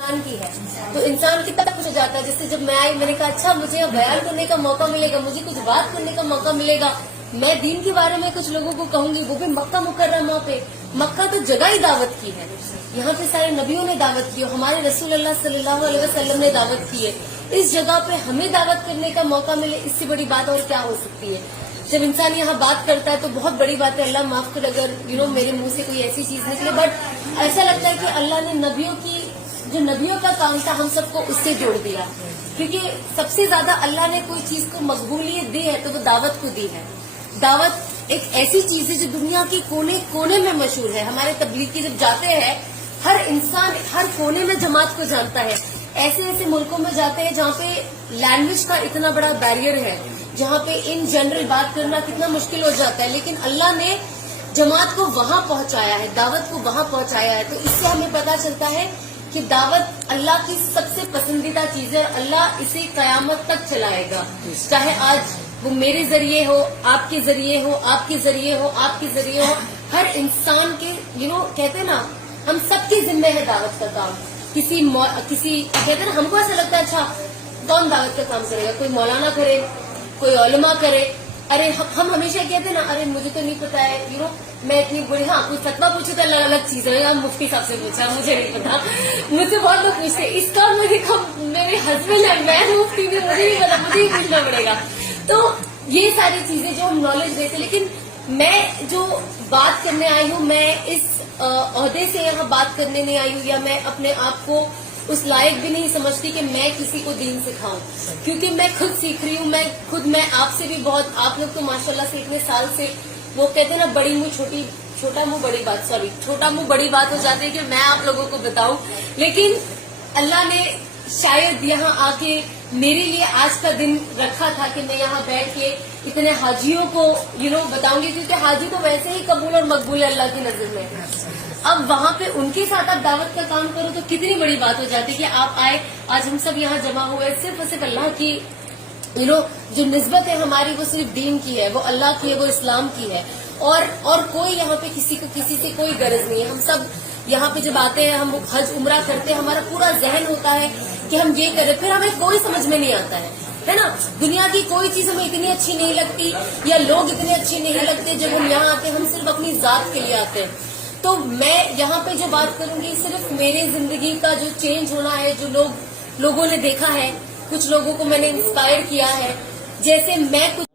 انسان کی ہے تو انسان کتنا خوش ہو جاتا ہے. جیسے جب میں آئی میں نے کہا اچھا مجھے بیان کرنے کا موقع ملے گا, مجھے کچھ بات کرنے کا موقع ملے گا, میں دین کے بارے میں کچھ لوگوں کو کہوں گی, وہ بھی مکہ مکرمہ پہ. مکہ تو جگہ ہی دعوت کی ہے, یہاں پہ سارے نبیوں نے دعوت کی, ہمارے رسول اللہ صلی اللہ علیہ وسلم نے دعوت کی ہے. اس جگہ پہ ہمیں دعوت کرنے کا موقع ملے, اس سے بڑی بات اور کیا ہو سکتی ہے. جب انسان یہاں بات کرتا ہے تو بہت بڑی بات ہے. اللہ معاف کر اگر میرے منہ سے کوئی ایسی چیز نکلے, بٹ ایسا لگتا ہے کہ اللہ نے نبیوں کا کام تھا ہم سب کو اس سے جوڑ دیا, کیونکہ سب سے زیادہ اللہ نے کوئی چیز کو مقبولیت دی ہے تو وہ دعوت کو دی ہے. دعوت ایک ایسی چیز ہے جو دنیا کے کونے کونے میں مشہور ہے. ہمارے تبلیغی جب جاتے ہیں ہر انسان ہر کونے میں جماعت کو جانتا ہے. ایسے ایسے ملکوں میں جاتے ہیں جہاں پہ لینگویج کا اتنا بڑا بیریئر ہے, جہاں پہ ان جنرل بات کرنا کتنا مشکل ہو جاتا ہے, لیکن اللہ نے جماعت کو وہاں پہنچایا ہے, دعوت کو وہاں پہنچایا ہے. تو اس سے ہمیں پتا چلتا ہے کہ دعوت اللہ کی سب سے پسندیدہ چیز ہے, اللہ اسے قیامت تک چلائے گا. چاہے آج وہ میرے ذریعے ہو, آپ کے ذریعے ہو, آپ کے ذریعے ہو, آپ کے ذریعے ہو, ہر انسان کے کہتے ہیں نا ہم سب کے ذمے ہے دعوت کا کام. کسی کہتے ہیں نا ہم کو ایسا لگتا ہے اچھا کون دعوت کا کام کرے گا, کوئی مولانا کرے, کوئی علماء کرے. ارے ہم ہمیشہ کہتے ہیں نا ارے مجھے تو نہیں پتا ہے, میں اتنی بڑی, ہاں کوئی فتوا پوچھے تو الگ الگ چیز ہے, مفتی صاحب سے پوچھا مجھے نہیں پتا. مجھ سے بہت لوگ پوچھتے اس کا مجھے میرے ہسبینڈ ہے, میں مفتی بھی, مجھے نہیں پتا, مجھے ہی پوچھنا پڑے گا. تو یہ ساری چیزیں جو ہم نالج دیتے, لیکن میں جو بات کرنے آئی ہوں میں اس عہدے سے یہاں بات کرنے نہیں آئی ہوں, یا میں اپنے آپ کو اس لائق بھی نہیں سمجھتی کہ میں کسی کو دین سکھاؤں, کیونکہ میں خود سیکھ رہی ہوں. میں آپ سے بھی بہت, آپ لوگ تو ماشاءاللہ سے اتنے سال سے, وہ کہتے ہیں نا بڑی منہ چھوٹا منہ بڑی بات, چھوٹا منہ بڑی بات ہو جاتی ہے کہ میں آپ لوگوں کو بتاؤں. لیکن اللہ نے شاید یہاں آ کے میرے لیے آج کا دن رکھا تھا کہ میں یہاں بیٹھ کے اتنے حاجیوں کو بتاؤں گی, کیونکہ حاجی تو ویسے ہی قبول اور مقبول ہے اللہ کی نظر میں. اب وہاں پہ ان کے ساتھ آپ دعوت کا کام کرو تو کتنی بڑی بات ہو جاتی کہ آپ آئے, آج ہم سب یہاں جمع ہوئے صرف اور صرف اللہ کی جو نسبت ہے ہماری وہ صرف دین کی ہے, وہ اللہ کی ہے, وہ اسلام کی ہے, اور کوئی یہاں پہ کسی سے کوئی غرض نہیں ہے. ہم سب یہاں پہ جب آتے ہیں, ہم حج عمرہ کرتے ہیں, ہمارا پورا ذہن ہوتا ہے کہ ہم یہ کریں, پھر ہمیں کوئی سمجھ میں نہیں آتا ہے نا. دنیا کی کوئی چیز ہمیں اتنی اچھی نہیں لگتی یا لوگ اتنے اچھے نہیں لگتے. جب ہم یہاں آتے ہیں ہم صرف اپنی ذات کے لیے آتے ہیں. تو میں یہاں پہ جو بات کروں گی صرف میری زندگی کا جو چینج ہونا ہے, جو لوگوں نے دیکھا ہے, کچھ لوگوں کو میں نے انسپائر کیا ہے, جیسے میں کچھ